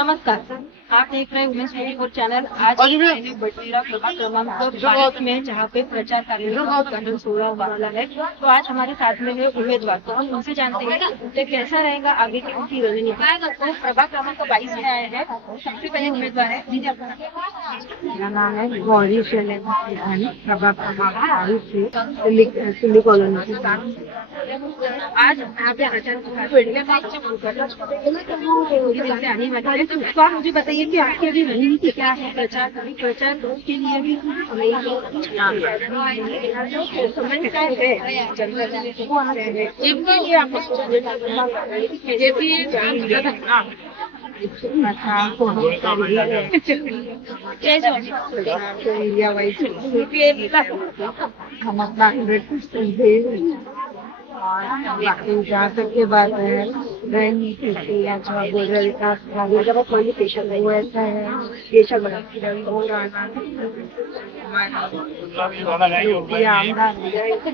नमस्कार, आप देख रहे हैं उमेश 24 चैनल। आज बटवीरा प्रभाग क्रमांक 22 में जहाँ पे प्रचार कार्यक्रम 16 वाला है, तो आज हमारे साथ में है उम्मीदवार। तो हम उनसे जानते हैं कि कैसा रहेगा आगे की उनकी रणनीति। तो प्रभाग क्रमांक 22 में आए हैं, सबसे पहले उम्मीदवार है दीदी, आपका मेरा नाम है गौरी शैलेंद्र प्रधान, प्रभाग क्रमांक 22 सिल्ली कॉलोनी से। आज यहाँ पे प्रचार आने वाले हैं, तो आप मुझे बताइए कि आपकी अभी रणनीति क्या है प्रचार के लिए भी समय क्या है एरिया वाइज हम अपना 100% दे और बाकी जहाँ तक के बात है रणनीति से या जो बोल रहे विकास कार्य जब कोई पेशेंट है वो ऐसा है पेशेंट और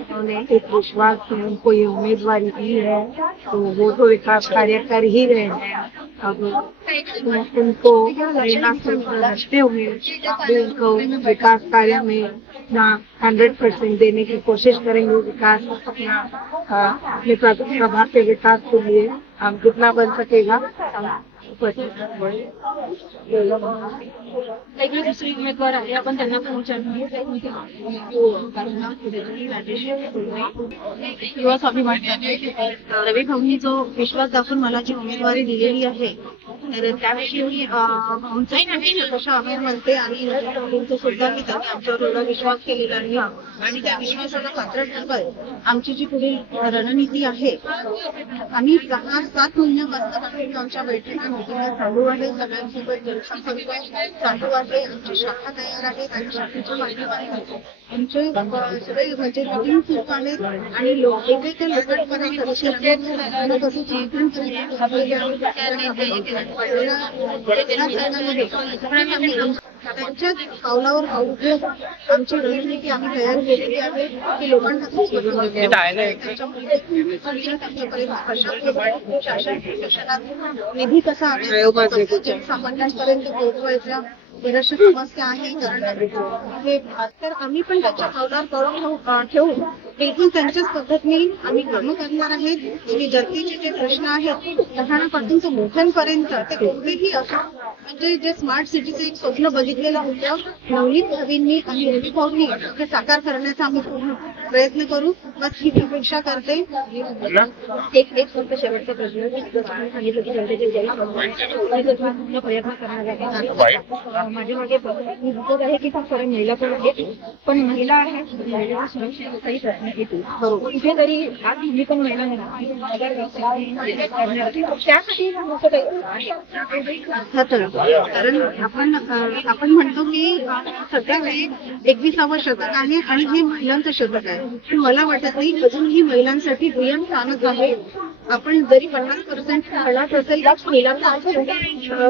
उन्होंने एक विश्वास से उनको ये उम्मीदवारी दी है, तो वो तो विकास कार्य कर ही रहे हैं। अब उनको प्रेरणा से रखते हुए उनको विकास कार्य में ना 100% देने की कोशिश करेंगे। विकास अपना अपने प्रभाग के विकास के लिए हम जितना बन सकेगा दुसरी उमेदवार आहे, आपण त्यांना पण युवा स्वाभिमानी रवी भाऊंनी जो विश्वास दाखवून मला जी उमेदवारी दिलेली आहे, तर त्याविषयी मी भाऊंचा आभार मानते आणि भाऊंचा सुद्धा मी त्यांनी आमच्यावर एवढा विश्वास केलेला आहे आणि त्या विश्वासाला पात्र ठरवत आमची जी पुढील रणनीती आहे, आम्ही 6-7 महिन्यापासून आमच्या बैठका मीटिंगा चालू आहे, सगळ्यांसोबत जनसंपर्क चालू आहे, आमची शाखा तयार आहे आणि शाखेच्या माध्यमातून आमचे सगळे म्हणजे मीटिंग सुरू आहेत आणि वेगवेगळ्या लोकांपर्यंत कसं जिंकून त्यांच्या पावलावर आमची रणनीती आम्ही तयार केलेली आहे की लोकांना निधी कसा जनसामान्यांपर्यंत पोहोचवायचा, बऱ्याचशा समस्या आहे तर आम्ही पण त्याच्या पावलावर ठेवून बिलकुल त्यांच्याच पद्धतीने आम्ही कामं करणार आहेत आणि जनतेचे जे प्रश्न आहेत लहानापासून ते मोठ्यांपर्यंत ते कोणतेही असो, म्हणजे जे स्मार्ट सिटीचं एक स्वप्न बघितलेलं होतं नवनीत भावींनी आणि रवी भाऊंनी ते साकार करण्याचा आम्ही पूर्ण प्रयत्न करू, बस ही अपेक्षा करते। एक फक्त शेवटचा प्रश्न, सांगितलं की जनतेचे पूर्ण प्रयत्न करणार आहे। माझ्या मागे दिसत आहे की फक्त महिला पण आहेत, पण महिला आहेत, महिला सुरक्षेचाही प्रश्न येतो कुठेतरी आज मी पण महिला त्यासाठी कारण आपण म्हणतो की सध्या हे 21वे शतक आहे आणि हे महिलांचं शतक आहे, पण मला वाटत नाही अजूनही महिलांसाठी दुय्यम स्थानच आहे। आपण जरी 50% म्हणत असेल तर महिलांना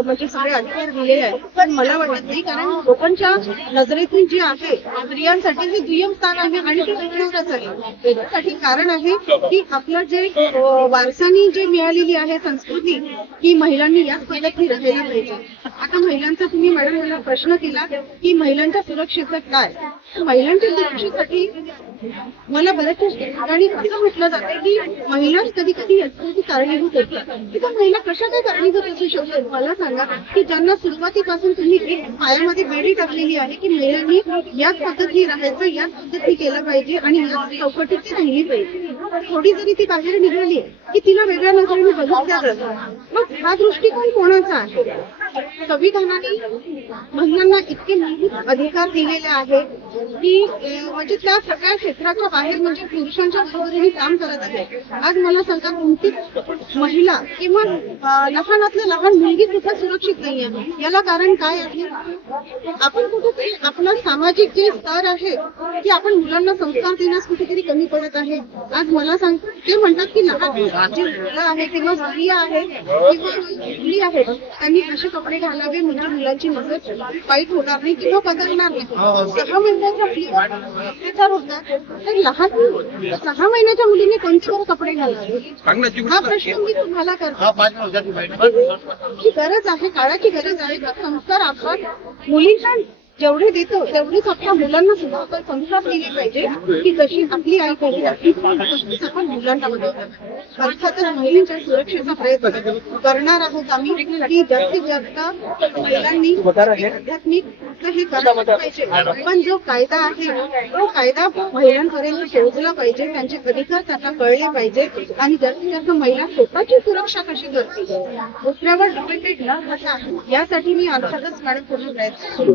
म्हणजे सगळे अधिकार दिलेले आहेत, पण मला वाटत नाही, कारण लोकांच्या नजरेतून जे आहे स्त्रियांसाठी हे दुय्यम स्थान आहे आणि ते टिकणारच आहे। याच्यासाठी कारण आहे की आपलं जे वारसानी जे मिळालेली आहे संस्कृती की महिलांनी याच पद्धतीने राहायला पाहिजे। आता महिलांचा तुम्ही मॅडम मला प्रश्न केला की महिलांच्या सुरक्षेचं काय, महिलांच्या सुरक्षेसाठी मला बऱ्याचशा ठिकाणी असं म्हटलं जाते की महिला कधी कधी यासाठी कारणीभूत असतात, तिथं महिला कशा काय कारणीभूत असू शकतात? मला सांगा की ज्यांना सुरुवातीपासून तुम्ही एक पायामध्ये बेडी टाकलेली आहे की महिलांनी याच पद्धतीने राहायचं, याच पद्धतीने केलं पाहिजे आणि याच चौकटीत ती राहिली पाहिजे, थोडी जरी ती बाहेर निघाली की तिला वेगळ्या नजरेने बघितल्या जातं। मग हा दृष्टिकोन कोणाचा आहे? संविधानाने महिलांना इतके मूलभूत अधिकार दिलेले आहेत की म्हणजे त्या सगळ्या क्षेत्राच्या बाहेर म्हणजे पुरुषांच्या बरोबरीने काम करत आहे। आज मला सांगा कोणतीच महिला किंवा लहानातल्या लहान मुलगी सुद्धा सुरक्षित नाही आहे, याला कारण काय आहे? आपण कुठेतरी आपला सामाजिक जे स्तर आहे की आपण मुलांना संस्कार देण्यास कुठेतरी कमी पडत आहे। आज मला सांग ते म्हणतात की लहान जी मुलं आहे किंवा स्त्रिया आहेत किंवा मुली आहेत त्यांनी असे कपडे घालावे म्हणजे मुलांची नजर वाईट होणार नाही किंवा बदलणार नाही। 6 महिने महिन्याच्या मुलीवर अत्याचार होतात तर लहान 6 महिन्याच्या मुलीने कोणते बरं कपडे घालावे हा प्रश्न मी तुम्हाला करते. ची गरज आहे, काळाची गरज आहे. संस्कार आपण मुलींना जेवढे देतो तेवढेच आपल्या मुलांना सुद्धा आपण संस्कार दिले पाहिजे की जशी आपली आई केली तशीच आपण मुलांना बनवतो. अर्थातच महिलांच्या सुरक्षेचा प्रयत्न करणार आहोत आम्ही की जास्तीत जास्त महिलांनी आध्यात्मिक हे करायला पाहिजे. पण जो कायदा आहे तो कायदा महिलांपर्यंत पोहोचला पाहिजे, त्यांचे अधिकार त्यांना कळले पाहिजे आणि जास्तीत जास्त महिला स्वतःची सुरक्षा कशी करतील दुसऱ्यावर डिपेंडेड न राहता यासाठी मी अर्थातच मॅडम पूर्ण प्रयत्न करू.